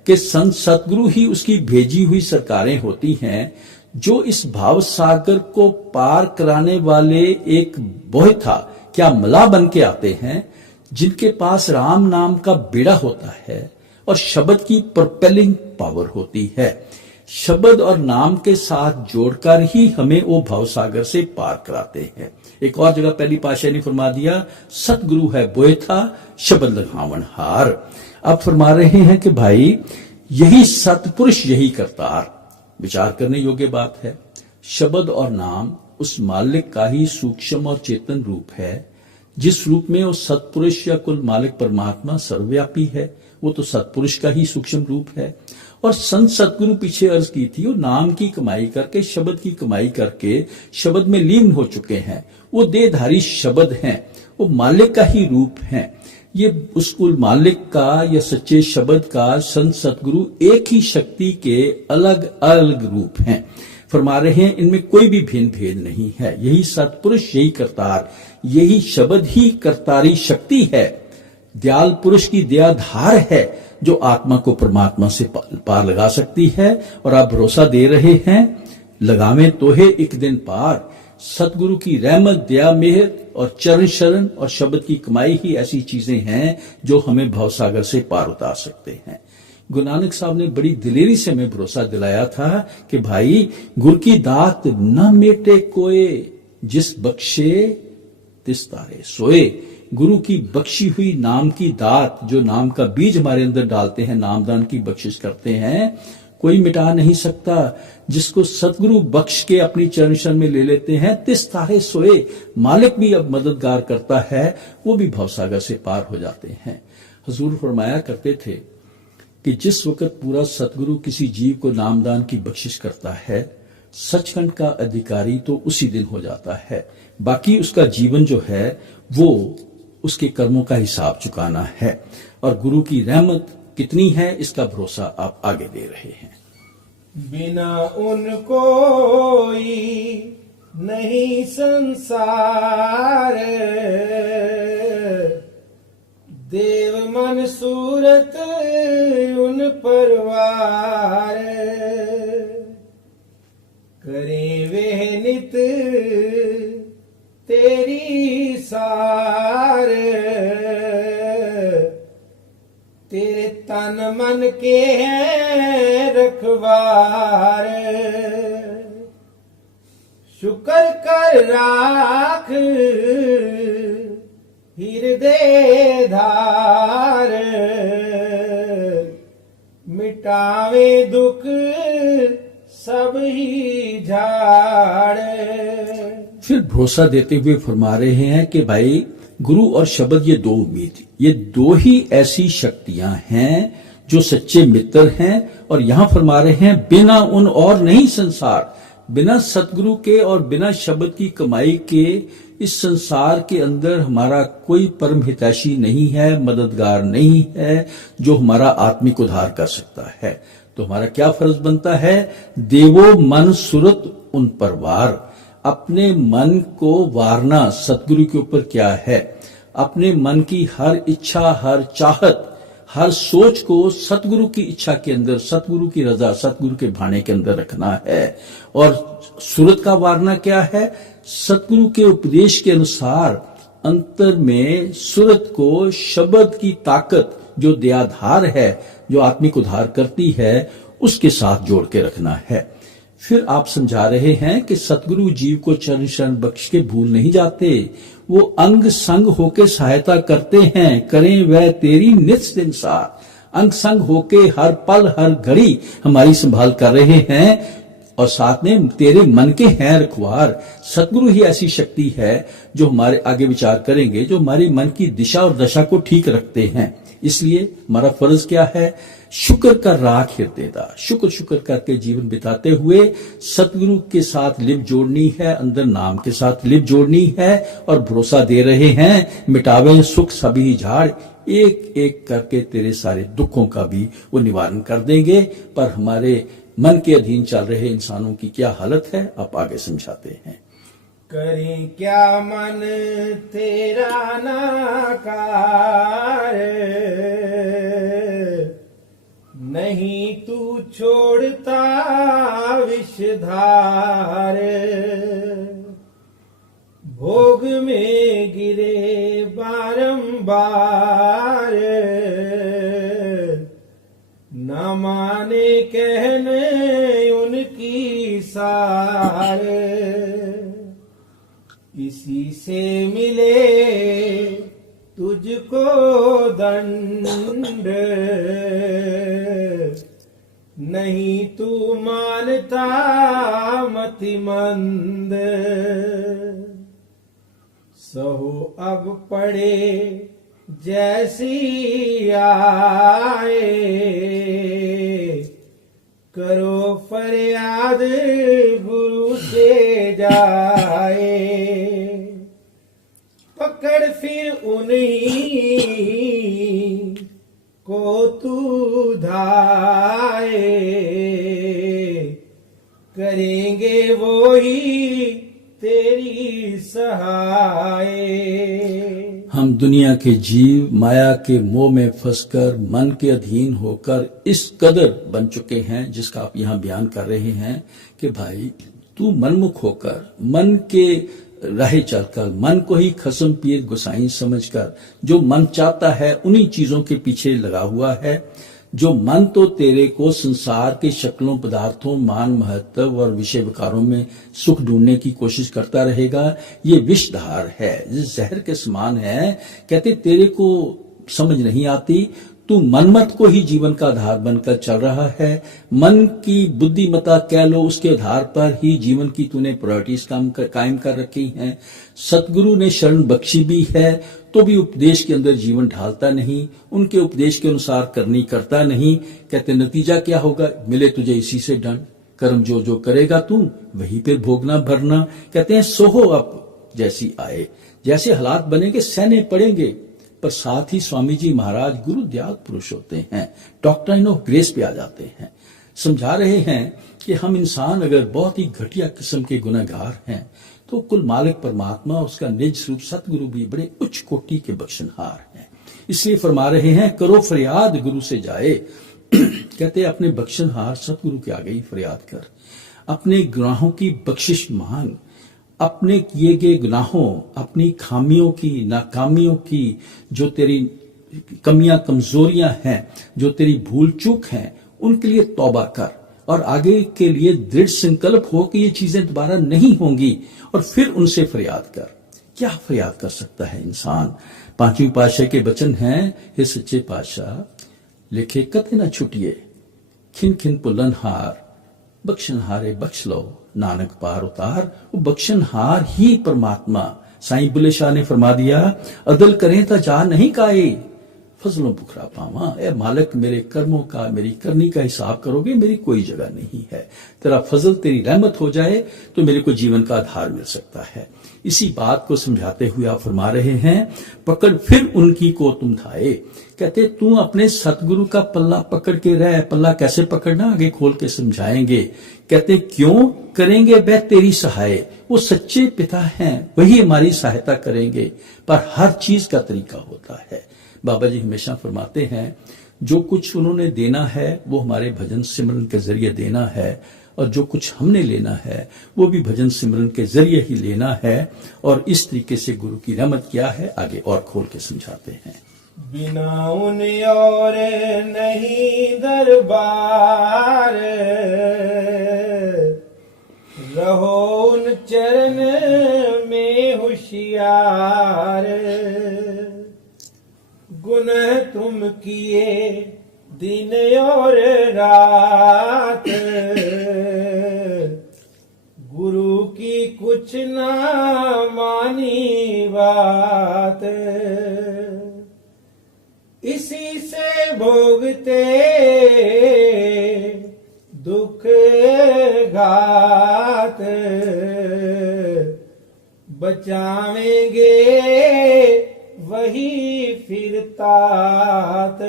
कि संत सतगुरु ही उसकी भेजी हुई सरकारें होती हैं जो इस भाव सागर को पार कराने वाले एक बोहिथा, क्या मला बन के आते हैं, जिनके पास राम नाम का बेड़ा होता है और शब्द की प्रोपेलिंग पावर होती है। शब्द और नाम के साथ जोड़कर ही हमें वो भवसागर से पार कराते हैं। एक और जगह पहली पातशाही ने फरमा दिया, सतगुरु है बोएथा शब्द लगावन हार। अब फरमा रहे हैं कि भाई यही सतपुरुष, यही करतार। विचार करने योग्य बात है। शब्द और नाम उस मालिक का ही सूक्ष्म और चेतन रूप है। जिस रूप में वो सतपुरुष या कुल मालिक परमात्मा सर्वव्यापी है, वो तो सतपुरुष का ही सूक्ष्म रूप है। और संत सतगुरु पीछे अर्ज की थी, वो नाम की कमाई करके, शब्द की कमाई करके शब्द में लीन हो चुके हैं। वो देहधारी शब्द हैं, वो मालिक का ही रूप हैं। ये उस कुल मालिक का या सच्चे शब्द का संत सतगुरु एक ही शक्ति के अलग अलग रूप हैं। फरमा रहे हैं इनमें कोई भी भिन्न भेद नहीं है। यही सतपुरुष, यही करतार, यही शब्द ही करतारी शक्ति है। दयाल पुरुष की दयाधार है जो आत्मा को परमात्मा से पार लगा सकती है। और आप भरोसा दे रहे हैं, लगावे तोहे एक दिन पार। सतगुरु की रहमत, दया, मेहर और चरण शरण और शब्द की कमाई ही ऐसी चीजें हैं जो हमें भवसागर से पार उतार सकते हैं। गुरु नानक साहब ने बड़ी दिलेरी से हमें भरोसा दिलाया था कि भाई गुर की दात न मेटे कोए, जिस बख्शे तिस तारे सोए। गुरु की बख्शी हुई नाम की दात, जो नाम का बीज हमारे अंदर डालते हैं, नामदान की बख्शिश करते हैं, कोई मिटा नहीं सकता। जिसको सतगुरु बख्श के अपनी चरण शरण में ले लेते हैं, तिस तारे सोए। मालिक भी अब मददगार करता है, वो भी भवसागर से पार हो जाते हैं। हुजूर फरमाया करते थे कि जिस वक्त पूरा सतगुरु किसी जीव को नामदान की बख्शिश करता है, सचखंड का अधिकारी तो उसी दिन हो जाता है। बाकी उसका जीवन जो है वो उसके कर्मों का हिसाब चुकाना है। और गुरु की रहमत कितनी है, इसका भरोसा आप आगे दे रहे हैं। बिना उनको कोई नहीं संसार, देव मन सूरत उन परवार, करें वे नित तेरी सार, तेरे तन मन के हैं रखवार, शुक्र कर राख हृदय धार, मिटावे दुख सब ही झाड़। फिर भरोसा देते हुए फरमा रहे हैं कि भाई गुरु और शब्द ये दो उम्मीद, ये दो ही ऐसी शक्तियां हैं जो सच्चे मित्र हैं। और यहां फरमा रहे हैं बिना उन और नहीं संसार। बिना सतगुरु के और बिना शब्द की कमाई के इस संसार के अंदर हमारा कोई परम हितैषी नहीं है, मददगार नहीं है जो हमारा आत्मिक उद्धार कर सकता है। तो हमारा क्या फर्ज बनता है? देवो मन सुरत उन पर वार। अपने मन को वारना सतगुरु के ऊपर क्या है? अपने मन की हर इच्छा, हर चाहत, हर सोच को सतगुरु की इच्छा के अंदर, सतगुरु की रजा, सतगुरु के भाने के अंदर रखना है। और सूरत का वारना क्या है? सतगुरु के उपदेश के अनुसार अंतर में सूरत को शब्द की ताकत जो दयाधार है, जो आत्मिक उद्धार करती है, उसके साथ जोड़ के रखना है। फिर आप समझा रहे हैं कि सतगुरु जीव को चरण शरण बख्श के भूल नहीं जाते, वो अंग संग होके सहायता करते हैं, करें वह तेरी नित्य दिन साथ। अंग संग होके हर पल हर घड़ी हमारी संभाल कर रहे हैं और साथ में तेरे मन के हैं रखवार। सतगुरु ही ऐसी शक्ति है जो हमारे आगे विचार करेंगे, जो हमारे मन की दिशा और दशा को ठीक रखते हैं। इसलिए हमारा फर्ज क्या है? शुक्र का राख हृदयदा, शुक्र करके जीवन बिताते हुए सतगुरु के साथ लिप जोड़नी है, अंदर नाम के साथ लिप जोड़नी है और भरोसा दे रहे हैं मिटावे सुख सभी झाड़, एक एक करके तेरे सारे दुखों का भी वो निवारण कर देंगे। पर हमारे मन के अधीन चल रहे इंसानों की क्या हालत है, आप आगे समझाते हैं। करें क्या मन तेरा नाकार, नहीं तू छोड़ता विषधार। भोग में गिरे बारंबार, न माने कहने उनकी सार। इसी से मिले तुझको दंड, नहीं तू मानता मतिमंद। सहो अब पड़े जैसी आए, करो फरियाद गुरु से जाए। पकड़ फिर उन्हीं को तू धाए, करेंगे वो ही तेरी सहाय। हम दुनिया के जीव माया के मोह में फंसकर मन के अधीन होकर इस कदर बन चुके हैं, जिसका आप यहाँ बयान कर रहे हैं कि भाई तू मनमुख होकर, मन के राह चलकर, मन को ही खसम पीर गुसाई समझकर जो मन चाहता है उन्हीं चीजों के पीछे लगा हुआ है। जो मन तो तेरे को संसार के शक्लों, पदार्थों, मान, महत्व और विषय विकारों में सुख ढूंढने की कोशिश करता रहेगा, ये विषधार है, जिस जहर के समान है। कहते तेरे को समझ नहीं आती, तू मनमत को ही जीवन का आधार बनकर चल रहा है। मन की बुद्धिमता कह लो, उसके आधार पर ही जीवन की तूने प्रायोरिटीज कायम कर रखी हैं। सतगुरु ने शरण बख्शी भी है तो भी उपदेश के अंदर जीवन ढालता नहीं, उनके उपदेश के अनुसार करनी करता नहीं। कहते नतीजा क्या होगा? मिले तुझे इसी से दंड, कर्म जो जो करेगा तू वही फिर भोगना भरना। कहते हैं सोहो अब जैसी आए, जैसे हालात बनेंगे सहने पड़ेंगे। पर साथ ही स्वामी जी महाराज गुरु दयाल पुरुष होते हैं, डॉक्ट्राइन ऑफ ग्रेस पे आ जाते हैं। समझा रहे हैं कि हम इंसान अगर बहुत ही घटिया किस्म के गुनहगार हैं तो कुल मालिक परमात्मा, उसका निज स्वरूप सतगुरु भी बड़े उच्च कोटि के बख्शनहार हैं। इसलिए फरमा रहे हैं करो फरियाद गुरु से जाए। कहते अपने बख्शनहार सतगुरु के आगे ही फरियाद कर, अपने गुनाहों की बख्शिश मांग, अपने किए गए गुनाहों, अपनी खामियों की, नाकामियों की, जो तेरी कमियां कमजोरियां हैं, जो तेरी भूल चूक हैं, उनके लिए तौबा कर और आगे के लिए दृढ़ संकल्प हो कि ये चीजें दोबारा नहीं होंगी और फिर उनसे फरियाद कर। क्या फरियाद कर सकता है इंसान? पांचवी पातशाह के वचन हैं, हे सच्चे पातशाह लिखे कते न छुटिए, खिन खिन पुलनहार, बख्शनहारे बख्श लो, नानक पार उतार। वो बख्शनहार ही परमात्मा। साईं बुल्ले शाह ने फरमा दिया, अदल करें तो जा नहीं काए, फजलों बुखरा पावा। ए मालिक मेरे कर्मों का, मेरी करनी का हिसाब करोगे, मेरी कोई जगह नहीं है। तेरा फजल, तेरी रहमत हो जाए तो मेरे को जीवन का आधार मिल सकता है। इसी बात को समझाते हुए आप फरमा रहे हैं, पकड़ फिर उनकी को तुम धाए। कहते तू अपने सतगुरु का पल्ला पकड़ के रह। पल्ला कैसे पकड़ना आगे खोल के समझाएंगे। कहते क्यों करेंगे वह तेरी सहाय। वो सच्चे पिता हैं, वही हमारी सहायता करेंगे, पर हर चीज का तरीका होता है। बाबा जी हमेशा फरमाते हैं जो कुछ उन्होंने देना है वो हमारे भजन सिमरन के जरिए देना है, और जो कुछ हमने लेना है वो भी भजन सिमरन के जरिए ही लेना है। और इस तरीके से गुरु की रहमत क्या है आगे और खोल के समझाते हैं। बिना उन और नहीं दरबार, रहो उन चरण में होशियार। गुनह तुम किए दिन और रात, गुरु की कुछ ना मानी बात। इसी से भोगते दुख घात, बचावेंगे वही फिर तात।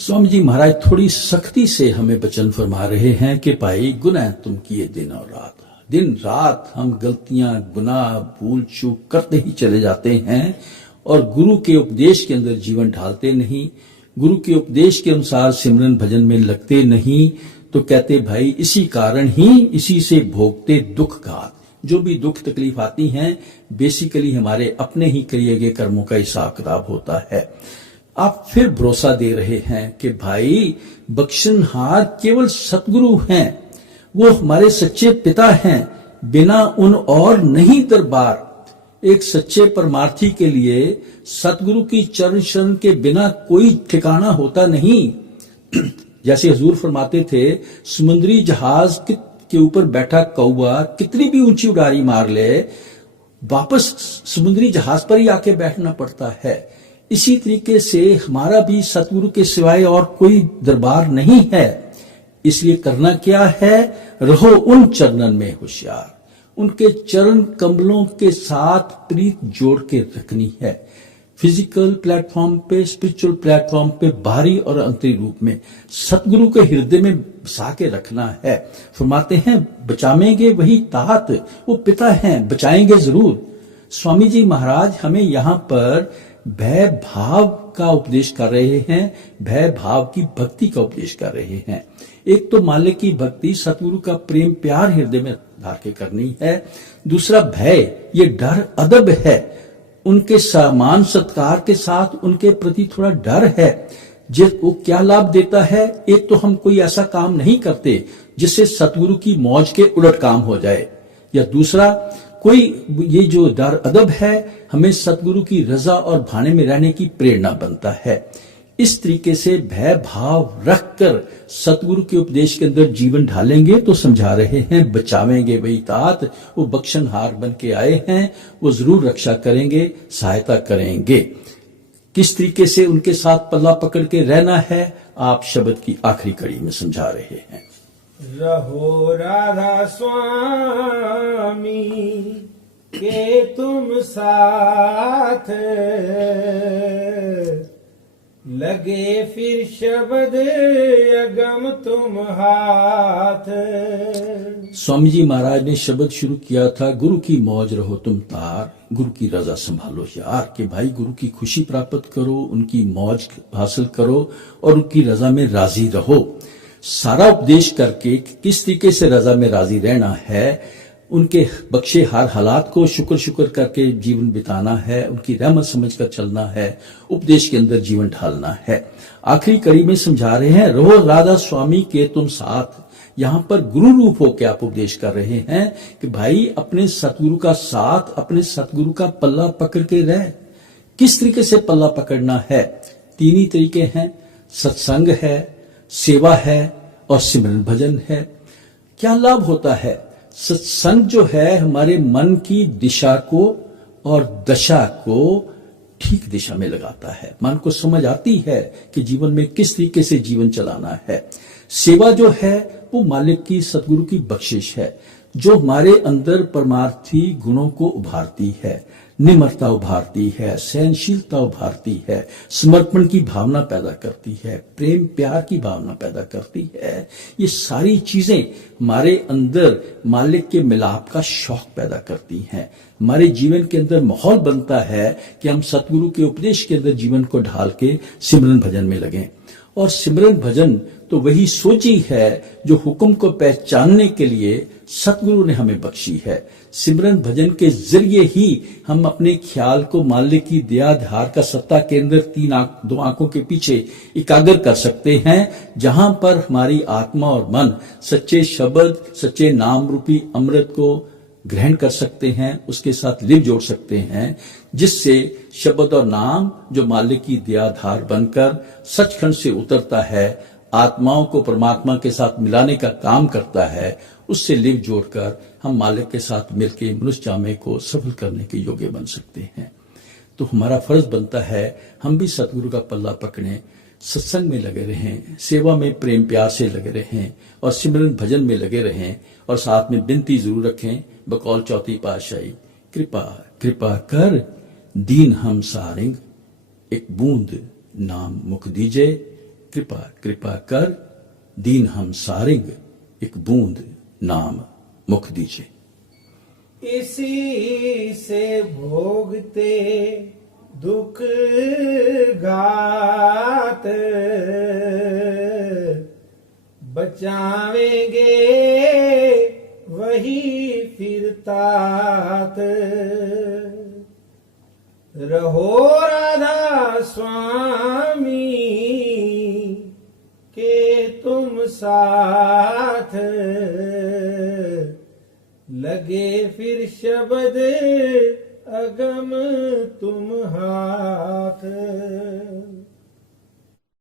स्वामी जी महाराज थोड़ी सख्ती से हमें वचन फरमा रहे हैं कि भाई गुनाह तुम किए दिन और रात। दिन रात हम गलतियां, गुनाह, भूल चूक करते ही चले जाते हैं और गुरु के उपदेश के अंदर जीवन ढालते नहीं, गुरु के उपदेश के अनुसार सिमरन भजन में लगते नहीं। तो कहते भाई इसी कारण ही इसी से भोगते दुख घात। जो भी दुख तकलीफ आती हैं बेसिकली हमारे अपने ही किए गए कर्मों का हिसाब किताब होता है। आप फिर भरोसा दे रहे हैं कि भाई बख्शनहार केवल सतगुरु हैं, वो हमारे सच्चे पिता हैं, बिना उन और नहीं दरबार। एक सच्चे परमार्थी के लिए सतगुरु की चरण शरण के बिना कोई ठिकाना होता नहीं। जैसे हुजूर फरमाते थे, समुद्री जहाज के ऊपर बैठा कौवा कितनी भी ऊंची उड़ारी मार ले, वापस समुद्री जहाज पर ही आके बैठना पड़ता है। इसी तरीके से हमारा भी सतगुरु के सिवाय और कोई दरबार नहीं है। इसलिए करना क्या है, रहो उन चरणन में होशियार। उनके चरण कमलों के साथ प्रीत जोड़ के रखनी है। फिजिकल प्लेटफॉर्म पे, स्पिरिचुअल प्लेटफॉर्म पे, बाहरी और अंतरी रूप में सतगुरु के हृदय में बसा के रखना है। फरमाते हैं बचावेंगे वही तात, वो पिता हैं, बचाएंगे जरूर। स्वामी जी महाराज हमें यहाँ पर भय भाव का उपदेश कर रहे हैं, भय भाव की भक्ति का उपदेश कर रहे हैं। एक तो मालिक की भक्ति, सतगुरु का प्रेम प्यार हृदय में धार के करनी है। दूसरा भय, ये डर अदब है, उनके सम्मान सत्कार के साथ उनके प्रति थोड़ा डर है। वो क्या लाभ देता है, एक तो हम कोई ऐसा काम नहीं करते जिससे सतगुरु की मौज के उलट काम हो जाए, या दूसरा कोई ये जो डर अदब है हमें सतगुरु की रजा और भाने में रहने की प्रेरणा बनता है। इस तरीके से भय भाव रखकर सतगुरु के उपदेश के अंदर जीवन ढालेंगे तो समझा रहे हैं बचावेंगे वही तात। वो बख्शनहार बन के आए हैं, वो जरूर रक्षा करेंगे, सहायता करेंगे। किस तरीके से उनके साथ पल्ला पकड़ के रहना है आप शब्द की आखिरी कड़ी में समझा रहे हैं। रहो राधा स्वामी के तुम साथ, लगे फिर शब्द अगम तुम हाथ। स्वामी जी महाराज ने शब्द शुरू किया था, गुरु की मौज रहो तुम तार, गुरु की रजा संभालो यार। कि भाई गुरु की खुशी प्राप्त करो, उनकी मौज हासिल करो और उनकी रजा में राजी रहो। सारा उपदेश करके किस तरीके से रजा में राजी रहना है, उनके बख्शे हर हालात को शुक्र शुक्र करके जीवन बिताना है, उनकी रहमत समझ कर चलना है, उपदेश के अंदर जीवन ढालना है। आखिरी कड़ी में समझा रहे हैं रहो राधा स्वामी के तुम साथ। यहाँ पर गुरु रूप होकर आप उपदेश कर रहे हैं कि भाई अपने सतगुरु का साथ, अपने सतगुरु का पल्ला पकड़ के रह। किस तरीके से पल्ला पकड़ना है, तीन ही तरीके हैं, सत्संग है, सेवा है और सिमरन भजन है। क्या लाभ होता है, सत्संग जो है हमारे मन की दिशा को और दशा को ठीक दिशा में लगाता है। मन को समझ आती है कि जीवन में किस तरीके से जीवन चलाना है। सेवा जो है वो मालिक की, सतगुरु की बख्शिश है जो हमारे अंदर परमार्थी गुणों को उभारती है, निम्रता उभारती है, सहनशीलता उभारती है, समर्पण की भावना पैदा करती है, प्रेम प्यार की भावना पैदा करती है। ये सारी चीजें हमारे अंदर मालिक के मिलाप का शौक पैदा करती हैं। हमारे जीवन के अंदर माहौल बनता है कि हम सतगुरु के उपदेश के अंदर जीवन को ढाल के सिमरन भजन में लगें। और सिमरन भजन तो वही सोची है जो हुक्म को पहचानने के लिए सतगुरु ने हमें बख्शी है। सिमरन भजन के जरिए ही हम अपने ख्याल को माल्य की दया धार का सत्ता केंद्र दो आंखों के पीछे एकाग्र कर सकते हैं, जहां पर हमारी आत्मा और मन सच्चे शब्द, सच्चे नाम रूपी अमृत को ग्रहण कर सकते हैं, उसके साथ लिव जोड़ सकते हैं, जिससे शब्द और नाम जो माल्य की दया धार बनकर सचखंड से उतरता है, आत्माओं को परमात्मा के साथ मिलाने का काम करता है, उससे लिव जोड़कर हम मालिक के साथ मिलकर मनुष्य जामे को सफल करने के योग्य बन सकते हैं। तो हमारा फर्ज बनता है हम भी सतगुरु का पल्ला पकड़ें, सत्संग में लगे रहें, सेवा में प्रेम प्यार से लगे रहें और सिमरन भजन में लगे रहें, और साथ में विनती जरूर रखें बकौल चौथी पातशाही, कृपा कृपा कर दीन हम सारिंग, एक बूंद नाम मुख दीजे। कृपा कृपा कर दीन हम सारिंग, एक बूंद नाम मुख दीजिए। इसी से भोगते दुख घात, बचावेंगे वही फिर तात। रहो राधा स्वामी के तुम साथ, लगे फिर शब्द अगम तुम हाथ।